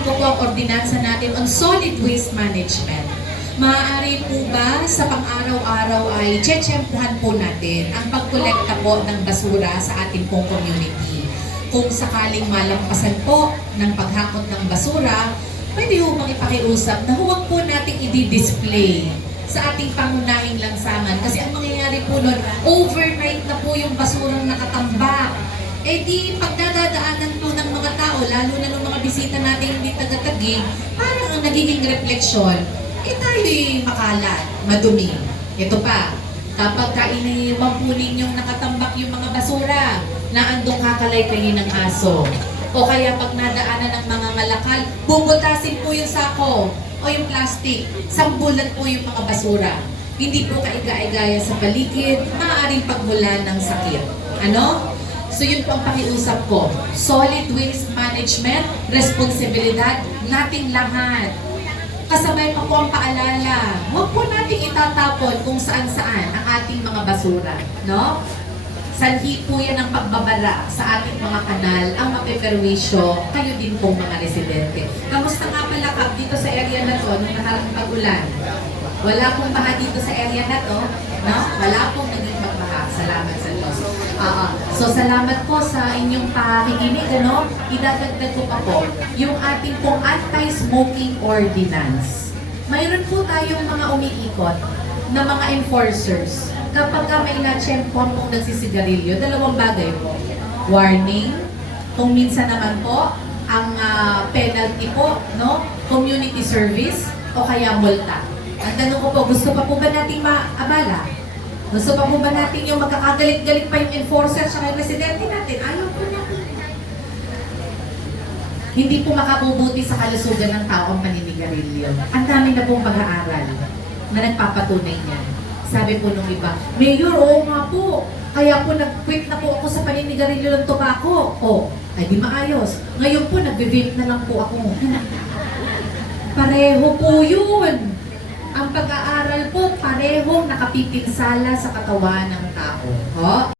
babasahin ko po ang ordinansa natin on solid waste management. Maaari po ba sa pang-araw-araw ay tsetsempuhan po natin ang pagkolekta po ng basura sa ating pong community. Kung sakaling malampasan po ng paghakot ng basura, pwede po bang ipakiusap na huwag po nating i-display sa ating pangunahing lansangan. Kasi ang mangyayari po nun, overnight na po yung basurang nakatambak. Eh di pagdadaanan po ng mga tao, lalo na ng mga bisita natin hindi taga-tagig, parang ang nagiging refleksyon, eh tayo'y makalat, madumi. Ito pa, kapag kainiwan po ninyong nakatambak yung mga basura, na andong kakalay-kayin ng aso, o kaya pag nadaanan ng mga ngalakal, bubutasin po yung sako o yung plastic, sambulan po yung mga basura. Hindi po kaiga-igaya sa paligid, maaaring pagmula ng sakit. Ano? So yun po ang pakiusap ko. Solid waste management, responsibilidad nating lahat. Kasabay pa po ang paalala, huwag po nating itatapon kung saan-saan ang ating mga basura. No? Sanhi po yan ang pagbabara sa ating mga kanal, ang mapeperwisyo, kayo din pong mga residente. Kamusta nga pala Kap dito sa area na to, nung naharang pag-ulan? Wala pong baha dito sa area na to, no? Wala pong naging magbaha. Salamat sa Diyos. So salamat po sa inyong pakikinig, ano? Idadagdag ko pa po, yung ating pong anti-smoking ordinance. Mayroon po tayong mga umiikot na mga enforcers. Kapag may na-champion pong nagsisigarilyo, dalawang bagay po. Warning, kung minsan naman po, ang penalty po, no? Community service, o kaya multa. Ang tanong ko po, gusto pa po ba nating maabala? Gusto pa po ba natin yung magkakagalit-galit pa yung enforcer sa mga residente natin? Ayaw po natin. Hindi po makabubuti sa kalusugan ng tao ang paninigarilyo. Ang dami na pong pag-aaral na nagpapatunay niyan. Sabi po nung iba, Mayor, oo nga po. Kaya po nag-quit na po ako sa paninigarilyo ng tobacco. O, ay di maayos. Ngayon po, nag-vape na lang po ako. Pareho po yun. Ang pag-aaral po, parehong nakapipinsala sa katawan ng tao. Ho?